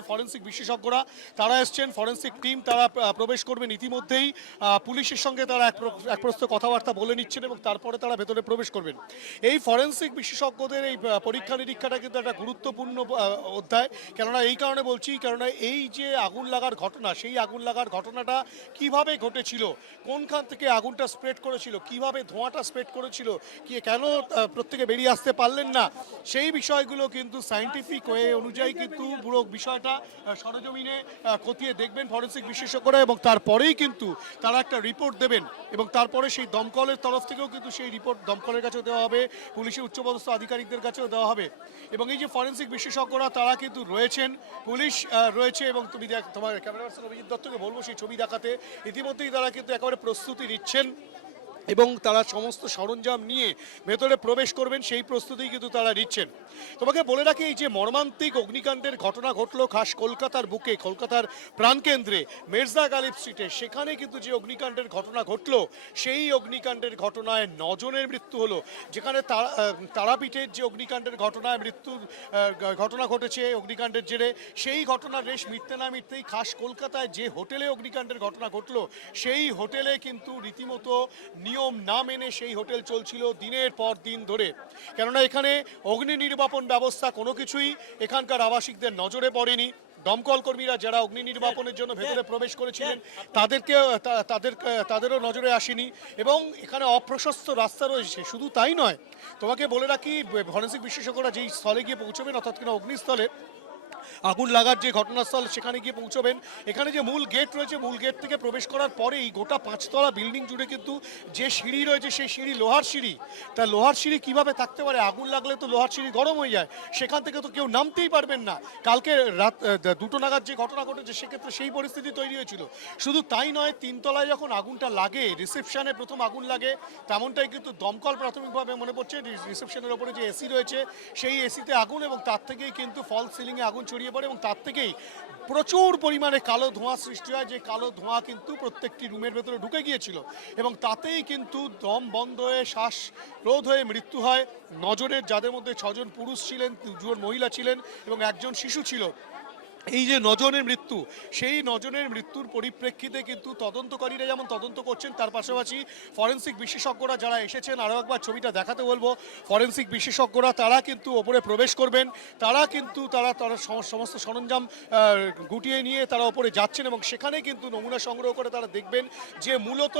কিন্তু ফরেন্সিক বিশেষজ্ঞরা তারা এসছেন, ফরেন্সিক টিম তারা প্রবেশ করবেন ইতিমধ্যেই। পুলিশের সঙ্গে তারা এক প্রস্ত কথাবার্তা বলে নিচ্ছেন এবং তারপরে তারা ভেতরে প্রবেশ করবেন। এই ফরেন্সিক বিশেষজ্ঞদের এই পরীক্ষা নিরীক্ষাটা কিন্তু একটা গুরুত্বপূর্ণ অধ্যায়। কেননা এই কারণে বলছি, কেননা এই যে আগুন লাগার ঘটনা, সেই আগুন লাগার ঘটনাটা কিভাবে ঘটেছিল, কোনখান থেকে আগুনটা স্প্রেড করেছিল, কিভাবে ধোঁয়াটা স্প্রেড করেছিল, কেন প্রত্যেকে বেরিয়ে আসতে পারলেন না, সেই বিষয়গুলো কিন্তু সায়েন্টিফিক ওয়ে অনুযায়ী কিন্তু পুরো বিষয়টা সরেজমিনে খতিয়ে দেখবেন ফরেন্সিক বিশেষজ্ঞরা এবং তারপরেই কিন্তু তারা একটা রিপোর্ট দেবেন এবং তারপরে সেই দমকলের তরফ থেকেও কিন্তু সেই রিপোর্ট দমকলের কাছেও দেওয়া হবে, পুলিশের উচ্চপদস্থ আধিকারিকদের কাছেও দেওয়া হবে। এবং এই যে ফরেন্সিক বিশেষজ্ঞরা তারা কিন্তু রয়েছেন, পুলিশ রয়েছে এবং তুমি তোমার ক্যামেরা পার্সন অভিজিৎ দত্তকে বলবো সেই ছবি দেখাতে। ইতিমধ্যেই তারা কিন্তু একেবারে প্রস্তুতি নিচ্ছেন এবং তারা সমস্ত সরঞ্জাম নিয়ে ভেতরে প্রবেশ করবেন, সেই প্রস্তুতি কিন্তু তারা নিচ্ছেন। তোমাকে বলে রাখি, এই যে মর্মান্তিক অগ্নিকাণ্ডের ঘটনা ঘটলো খাস কলকাতার বুকে, কলকাতার প্রাণকেন্দ্রে মির্জা গালিব স্ট্রিটে, সেখানে কিন্তু যে অগ্নিকাণ্ডের ঘটনা ঘটলো সেই অগ্নিকাণ্ডের ঘটনায় 9 জনের মৃত্যু হলো। যেখানে তারাপীঠের যে অগ্নিকাণ্ডের ঘটনায় মৃত্যুর ঘটনা ঘটেছে অগ্নিকাণ্ডের জেরে, সেই ঘটনার রেশ মিটতে না মিটতেই খাস কলকাতায় যে হোটেলে অগ্নিকাণ্ডের ঘটনা ঘটলো সেই হোটেলে কিন্তু রীতিমতো নিয়ম না মেনে সেই হোটেল চলছিল দিনের পর দিন ধরে। কেননা এখানে অগ্নি নির্বাপন ব্যবস্থা কোনো কিছুই এখানকার আবাসিকদের নজরে পড়েনি। দমকল কর্মীরা যারা অগ্নি নির্বাপনের জন্য ভেতরে প্রবেশ করেছিলেন তাদেরও নজরে আসেনি এবং এখানে অপ্রশস্ত রাস্তা রয়েছে। শুধু তাই নয়, তোমাকে বলে রাখি, ফরেন্সিক বিশেষজ্ঞরা যেই স্থলে গিয়ে পৌঁছবেন, অর্থাৎ কিনা অগ্নিস্থলে আগুন লাগার যে ঘটনাস্থল সেখানে গিয়ে পৌঁছবেন, এখানে যে মূল গেট রয়েছে, মূল গেট থেকে প্রবেশ করার পরেই গোটা 5তলা বিল্ডিং জুড়ে কিন্তু যে সিঁড়ি রয়েছে সেই সিঁড়ি লোহার সিঁড়ি। তা লোহার সিঁড়ি কীভাবে থাকতে পারে? আগুন লাগলে তো লোহার সিঁড়ি গরম হয়ে যায়, সেখান থেকে তো কেউ নামতেই পারবেন না। কালকে রাত 2টো নাগাদ যে ঘটনা ঘটেছে সেক্ষেত্রে সেই পরিস্থিতি তৈরি হয়েছিল। শুধু তাই নয়, 3তলায় যখন আগুনটা লাগে, রিসেপশনে প্রথম আগুন লাগে, তেমনটাই কিন্তু দমকল প্রাথমিকভাবে মনে পড়ছে রিসেপশনের ওপরে যে এসি রয়েছে সেই এসিতে আগুন এবং তার থেকেই কিন্তু ফল সিলিংয়ে আগুন ছড়িয়ে পড়ে এবং তার থেকেই প্রচুর পরিমাণে কালো ধোঁয়া সৃষ্টি হয়, যে কালো ধোঁয়া কিন্তু প্রত্যেকটি রুমের ভেতরে ঢুকে গিয়েছিল এবং তাতেই কিন্তু দম বন্ধ হয়ে শ্বাসরোধ হয়ে মৃত্যু হয় 9 জনের, যাদের মধ্যে 6 জন পুরুষ ছিলেন, 2 জন মহিলা ছিলেন এবং 1 জন শিশু ছিল। এই যে 9 জনের মৃত্যু, সেই 9 জনের মৃত্যুর পরিপ্রেক্ষিতে কিন্তু তদন্তকারীরা যেমন তদন্ত করছেন, তার পাশাপাশি ফরেন্সিক বিশেষজ্ঞরা যারা এসেছেন, আরও একবার ছবিটা দেখাতে বলবো, ফরেন্সিক বিশেষজ্ঞরা তারা কিন্তু ওপরে প্রবেশ করবেন, তারা সমস্ত সরঞ্জাম গুটিয়ে নিয়ে তারা ওপরে যাচ্ছেন এবং সেখানে কিন্তু নমুনা সংগ্রহ করে তারা দেখবেন যে মূলত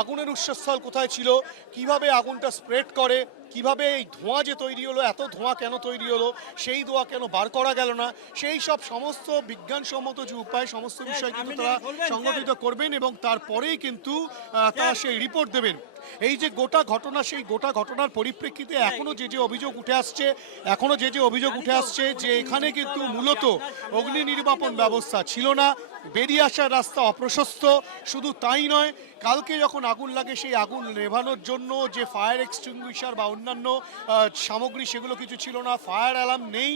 আগুনের উৎসস্থল কোথায় ছিল, কিভাবে আগুনটা স্প্রেড করে, কিভাবে এই ধোঁয়া যে তৈরি হলো, এত ধোঁয়া কেন তৈরি হলো, সেই ধোঁয়া কেন বার করা গেল না, সেই সব সমস্ত বিজ্ঞানসম্মত যে উপায়, সমস্ত বিষয় কিন্তু তারা সংগঠিত করবেন এবং তারপরেই কিন্তু তারা সেই রিপোর্ট দেবেন। এই যে গোটা ঘটনা, সেই গোটা ঘটনার পরিপ্রেক্ষিতে এখনো যে অভিযোগ উঠে আসছে যে এখানে কিন্তু মূলত অগ্নি নির্বাপন ব্যবস্থা ছিল না, বেরিয়ে আসার রাস্তা অপ্রশস্ত। শুধু তাই নয়, কালকে যখন আগুন লাগে সেই আগুন নেভানোর জন্য যে ফায়ার এক্সটিংগুইশার বা অন্যান্য সামগ্রী সেগুলো কিছু ছিল না, ফায়ার অ্যালার্ম নেই,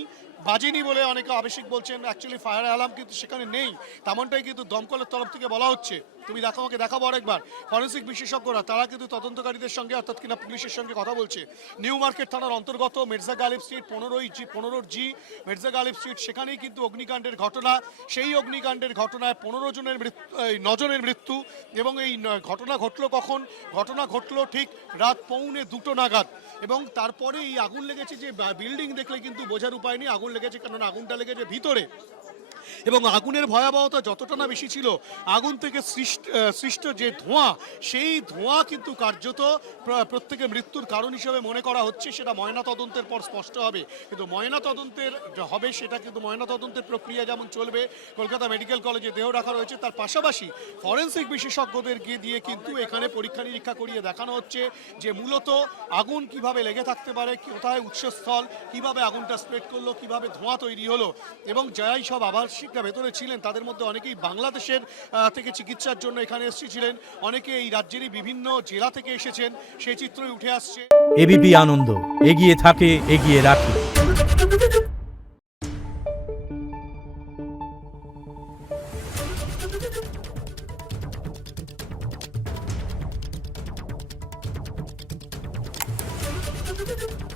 বাজেনি বলে অনেকে আবেশিক বলছেন, অ্যাকচুয়ালি ফায়ার অ্যালার্ম কিন্তু সেখানে নেই, তেমনটাই কিন্তু দমকলের তরফ থেকে বলা হচ্ছে। তুমি আমাকে দেখাবো আরেকবার, ফরেন্সিক বিশেষজ্ঞরা তারা কিন্তু তদন্তকারীদের সঙ্গে অর্থাৎ কিনা পুলিশের সঙ্গে কথা বলছে। নিউ মার্কেট থানার অন্তর্গত মির্জা গালিব স্ট্রিট 15 মির্জা গালিব স্ট্রিট, সেখানেই কিন্তু অগ্নিকাণ্ডের ঘটনা। সেই অগ্নিকাণ্ডের ঘটনায় 9 জনের মৃত্যু এবং এই ঘটনা ঘটলো কখন? ঘটনা ঘটলো ঠিক রাত 1:45 নাগাদ এবং তারপরে এই আগুন লেগেছে, যে বিল্ডিং দেখলে কিন্তু বোঝার উপায় নেই আগুন লেগেছে, কারণ আগুনটা লেগেছে ভিতরে এবং আগুনের ভয়াবহতা যতটা না বেশি ছিল, আগুন থেকে সৃষ্ট যে ধোঁয়া, সেই ধোঁয়া কিন্তু কার্যত প্রত্যেকের মৃত্যুর কারণ হিসেবে মনে করা হচ্ছে। সেটা ময়নাতদন্তের পর স্পষ্ট হবে, কিন্তু ময়নাতদন্তের হবে সেটা কিন্তু ময়নাতদন্তের প্রক্রিয়া যেমন চলবে, কলকাতা মেডিকেল কলেজে দেহ রাখা রয়েছে, তার পাশাপাশি ফরেন্সিক বিশেষজ্ঞদের দিয়ে কিন্তু এখানে পরীক্ষা নিরীক্ষা করিয়ে দেখানো হচ্ছে যে মূলত আগুন কিভাবে লেগে থাকতে পারে, কোথায় উৎসস্থল, কিভাবে আগুনটা স্প্রেড করলো, কিভাবে ধোঁয়া তৈরি হলো এবং যাই সব আবাসিকরা ভেতরে ছিলেন তাদের মধ্যে অনেকেই বাংলাদেশের থেকে চিকিৎসার জন্য এখানে এসেছিলেন, অনেকে এই রাজ্যেরই বিভিন্ন জেলা থেকে এসেছেন, সেই চিত্রই উঠে আসছে। এবিপি আনন্দ, এগিয়ে থাকে, এগিয়ে রাখে। Thank you.